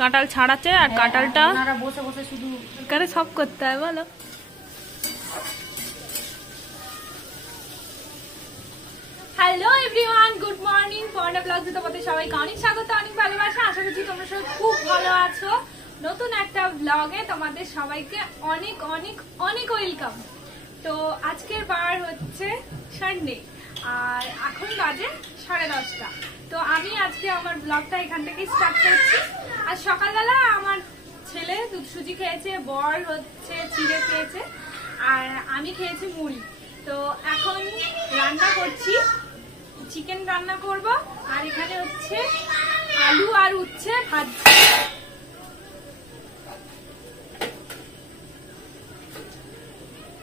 কাঁঠাল ছাড়াচ্ছে আর কাঁঠালটা বসে বসে শুধু করে সব করতে হয় বলো। Hello everyone, good morning. Parna ব্লগে তোমাদের সবাইকে অনেক স্বাগত, অনেক ভালোবাসা। আশা করছি তোমরা সবাই খুব ভালো আছো। নতুন একটা ব্লগে তোমাদের সবাইকে অনেক অনেক অনেক ওয়েলকাম। তো আজকের বার হচ্ছে সানডে আর এখন বাজে 10:30। তো আমি আজকে আমার ব্লগটা এখান থেকে স্টার্ট করছি। আর সকালবেলা আমার ছেলে দুধ সুজি খেয়েছে, বর হচ্ছে চিড়ে খেয়েছে, আর আমি খেয়েছি মুড়ি। তো এখন রান্না করছি, চিকেন রান্না করব। আর এখানে হচ্ছে আলু আর উচ্ছে ভাজছি।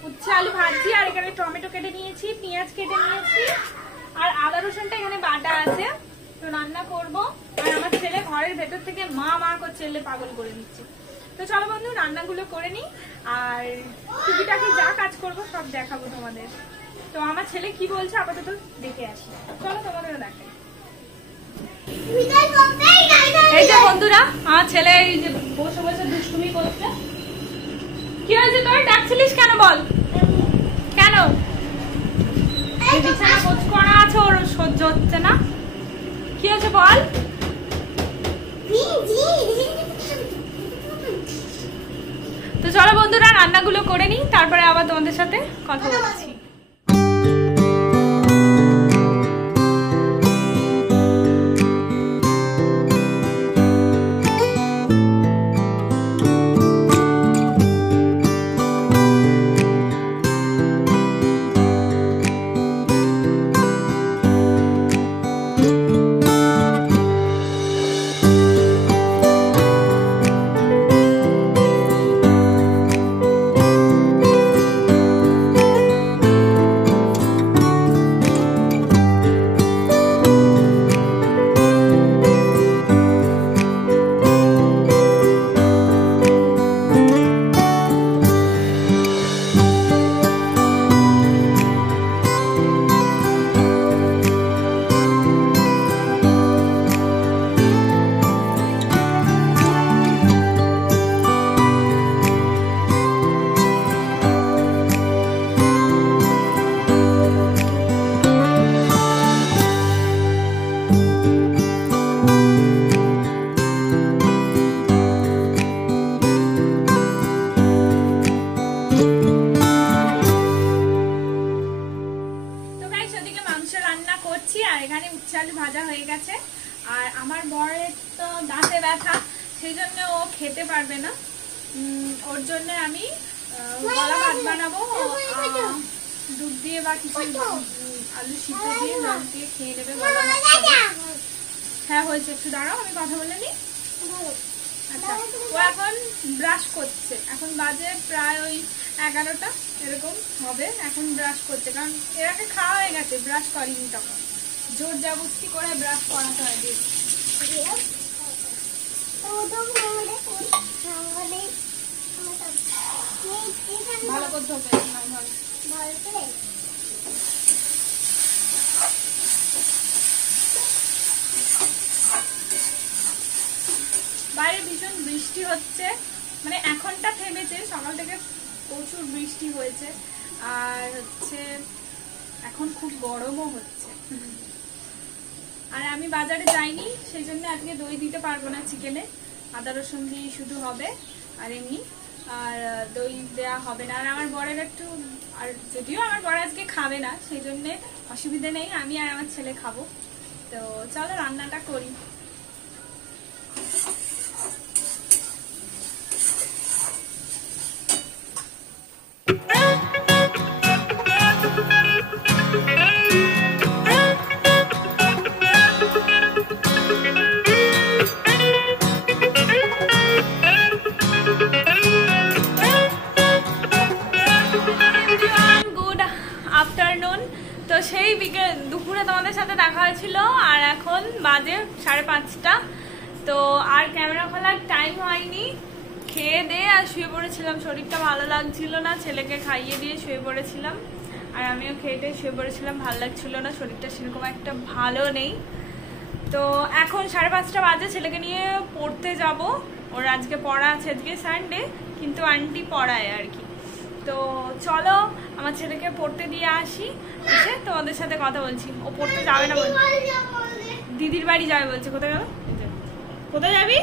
উচ্ছে আলু ভাজছি আর এখানে টমেটো কেটে নিয়েছি, পেঁয়াজ কেটে নিয়েছি আর আদা রসুনটা এখানে বাটা আছে। তো রান্না করব। আর আমার ছেলে ঘরের ভেতর থেকে মা মা করছে, পাগল করে দিচ্ছে। তো চলো বন্ধু রান্নাগুলো করে নি, আর টুকিটাকি যা কাজ করবো সব দেখাবো তোমাদের। তো আমার ছেলে কি বলছে আপাতত দেখে আসি, চলো তোমাদের দেখাই। এই যে বন্ধুরা, আমার ছেলে এই যে বসে বসে দুষ্টুমি করছে। কি হয়েছে তোর, ডাকছিলিস কেন বল? কেন বিছানা কোচ করা আছে, ওর সহ্য হচ্ছে না? কি হয়েছে বল? তো চলো বন্ধুরা রান্নাগুলো করে নি, তারপরে আবার তোমাদের সাথে কথা বলছি। ভাজা হয়ে গেছে। আর আমার বরের তো দাঁতে ব্যথা, সেই জন্য ও খেতে পারবে না। ওর জন্য আমি গলা ভাত বানাবো, দুধ দিয়ে বা কিছু আলু সিদ্ধ দিয়ে জল দিয়ে খেয়ে নেবে গলা ভাত। হ্যাঁ হয়েছে, একটু দাঁড়াও আমি কথা বলে নি। আচ্ছা, ও এখন ব্রাশ করছে, এখন বাজে প্রায় ওই 11টা এরকম হবে। এখন ব্রাশ করছে, কারণ এর আগে খাওয়া হয়ে গেছে, ব্রাশ করিনি তখন। জোর জবরদস্তি করে ব্রাশ করাতে হয়। ভালো করতে হবে। বাইরে ভীষণ বৃষ্টি হচ্ছে, মানে এখনটা থেমেছে, সকাল থেকে প্রচুর বৃষ্টি হয়েছে। আর হচ্ছে এখন খুব গরমও হচ্ছে। আর আমি বাজারে যাইনি, সেই জন্য আজকে দই দিতে পারবো না চিকেনে। আদা রসুন দিয়ে শুধু হবে আর এমনি, আর দই দেওয়া হবে না। আর আমার বরের একটু, আর যদিও আমার বর আজকে খাবে না, সেই জন্যে অসুবিধা নেই, আমি আর আমার ছেলে খাবো। তো চলো রান্নাটা করি। সেই বিকেল দুপুরে তোমাদের সাথে দেখা হয়েছিল, আর এখন বাজে 5:30। তো আর ক্যামেরা খোলার টাইম হয়নি। খেয়ে দিয়ে আর শুয়ে পড়েছিলাম, শরীরটা ভালো লাগছিল না, ছেলেকে খাইয়ে দিয়ে শুয়ে পড়েছিলাম। আর আমিও খেয়ে শুয়ে পড়েছিলাম, ভালো লাগছিল না, শরীরটা সেরকম একটা ভালো নেই। তো এখন 5:30 বাজে, ছেলেকে নিয়ে পড়তে যাব। ওর আজকে পড়া আছে, আজকে সানডে, কিন্তু আন্টি পড়ায় আর কি। তো চলো আমার ছেলেকে পড়তে দিয়ে আসি, এসে তোমাদের সাথে কথা বলছি। ও পড়তে যাবে না বলছে, দিদির বাড়ি যাবে বলছে। কোথায় যাবে? কোথায় যাবি?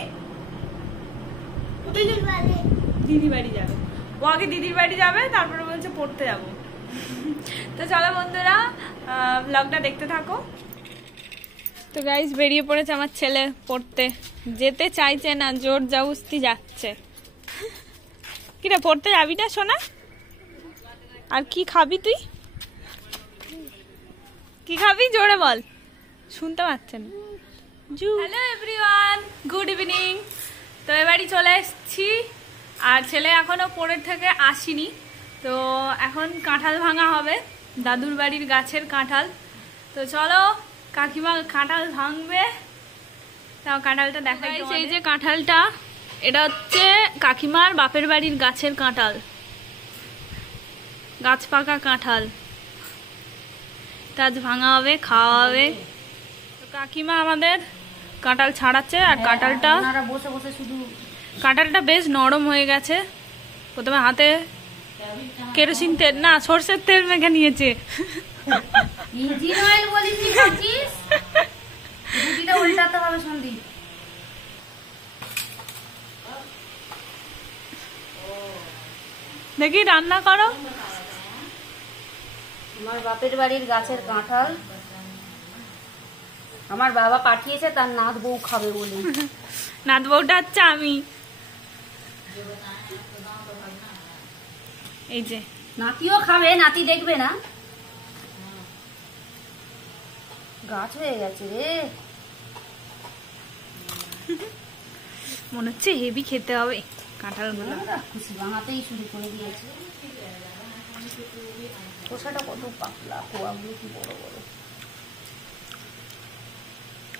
কোথায় যাবি? দিদির বাড়ি যাবে। ও আগে দিদির বাড়ি যাবে, তারপরে বলছে পড়তে যাব। তো চলো বন্ধুরা, ব্লগটা দেখতে থাকো। তো গাইস, বেরিয়ে পড়েছে আমার ছেলে পড়তে। যেতে চাইছে না, জোর জবরদস্তি যাচ্ছে। কিরে, পড়তে যাবি না সোনা? আর কি খাবি তুই? কি খাবি জোরে বল, শুনতে পাচ্ছেন। Hello everyone, good evening. তো এবারই চলে এসেছি, আর ছেলে এখনো পড়ে থেকে আসেনি। তো এখন কাঁঠাল ভাঙা হবে, দাদুর বাড়ির গাছের কাঁঠাল। তো চলো, কাকিমা কাঁঠাল ভাঙবে, তাও কাঁঠালটা দেখাই। এই যে কাঁঠালটা, এটা হচ্ছে কাকিমার বাপের বাড়ির গাছের কাঁঠাল, গাছ পাকা কাঁঠাল। আজ ভাঙা হবে, খাওয়া হবে। তো কাকিমা আমাদের কাঁঠাল ছাড়াচ্ছে, আর কাঁঠালটা বেশ নরম হয়ে গেছে। প্রথমে হাতে কেরোসিন তেল, না সর্ষের তেল মেখে নিয়েছে। দেখি রান্না করো। আমার বাপের বাড়ির গাছের কাঁঠাল আমার বাবা পাঠিয়েছে, তার নাত বউ খাবে বলে। নাত বউটা হচ্ছে আমি। এই যে নাতিও খাবে, নাতি দেখবে না। গাছ হয়ে গেছে রে, মনে হচ্ছে হেভি খেতে হবে কাঁঠালগুলো। খুশি ভাঙাতেই শুরু করে দিয়েছে। খোসাটা কত পাতলা, কোয়াগুলো কি বড় বড়।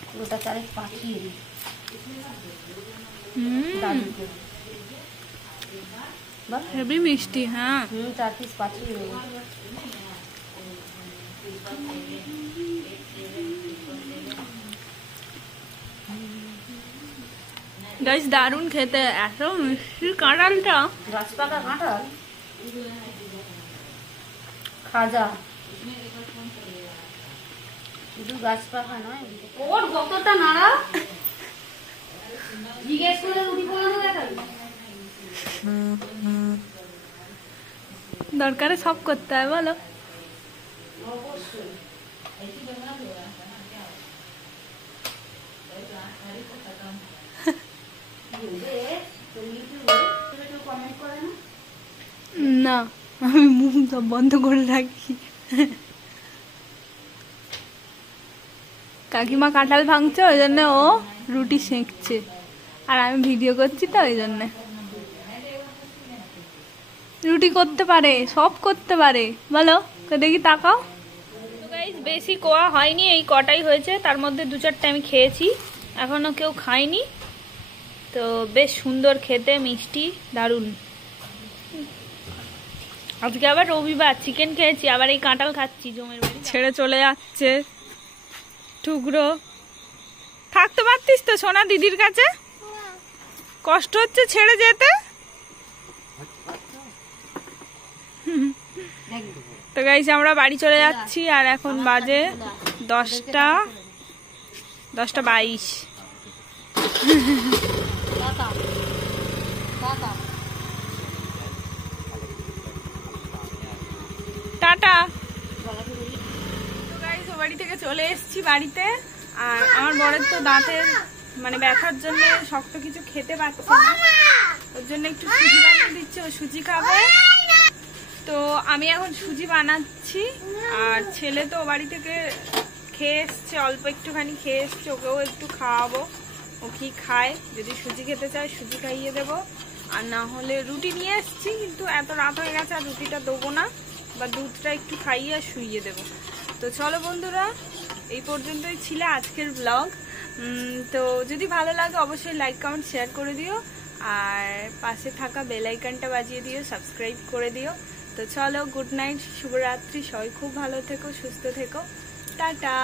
পুরোটা চারেক পাঠিয়ে দিই দাদুকে। হেভি মিষ্টি। হ্যাঁ, 4 পিস পাঠিয়ে দেবো। গাইস দারুণ খেতে, এত মিষ্টি কাঁঠালটা। গাছ পাকা কাঁঠাল, খাজা শুধু গাছ পাকা নয়। ওর কতটা নাড়া, জিজ্ঞেস করে রুটি বানানো দেখাবি। দরকারে সব করতে হয় বলো। না, আমি মুখ সব বন্ধ করে রাখি। কাকিমা কাঁঠাল ভাঙছে, ওই জন্য ও রুটি সেঁকছে, আর আমি ভিডিও করছি, তো ওই জন্য। রুটি করতে পারে, সব করতে পারে বলো, তো দেখি তাকাও। বেশি কোয়া হয়নি, এই কটাই হয়েছে, তার মধ্যে 2-4টা আমি খেয়েছি, এখনো কেউ খায়নি। তো বেশ সুন্দর খেতে, মিষ্টি, দারুণ। আজকে আবার রবিবার, চিকেন খেয়েছি, আবার এই কাঁঠাল খাচ্ছি। জমের বাড়ি ছেড়ে চলে যাচ্ছে টুকরো। থাকতে পারতিস তো সোনা দিদির কাছে, কষ্ট হচ্ছে ছেড়ে যেতে। তো গাইস, আমরা বাড়ি চলে যাচ্ছি, আর এখন বাজে 10:22। টাটা। তো গাইস, ও বাড়ি থেকে চলে এসেছি বাড়িতে, আর আমার বরের তো দাঁতের মানে ব্যথার জন্য শক্ত কিছু খেতে পাচ্ছে না, ওর জন্য একটু সুজি বানিয়ে দিচ্ছে, ও সুজি খাবে। তো আমি এখন সুজি বানাচ্ছি, আর ছেলে তো বাড়ি থেকে খেয়ে এসছে, অল্প একটুখানি খেয়ে এসছে, ওকেও একটু খাওয়াবো। ও কি খায়, যদি সুজি খেতে চায় সুজি খাইয়ে দেবো, আর না হলে রুটি নিয়ে এসছি, কিন্তু এত রাত হয়ে গেছে আর রুটিটা দেবো না, বা দুধটা একটু খাইয়ে আর শুইয়ে দেবো। তো চলো বন্ধুরা, এই পর্যন্তই ছিল আজকের ব্লগ। তো যদি ভালো লাগে অবশ্যই লাইক কমেন্ট শেয়ার করে দিও, আর পাশে থাকা বেল আইকনটা বাজিয়ে দিও, সাবস্ক্রাইব করে দিও। তো চলো, গুড নাইট, শুভরাত্রি, সবাই খুব ভালো থেকো, সুস্থ থেকো, টাটা।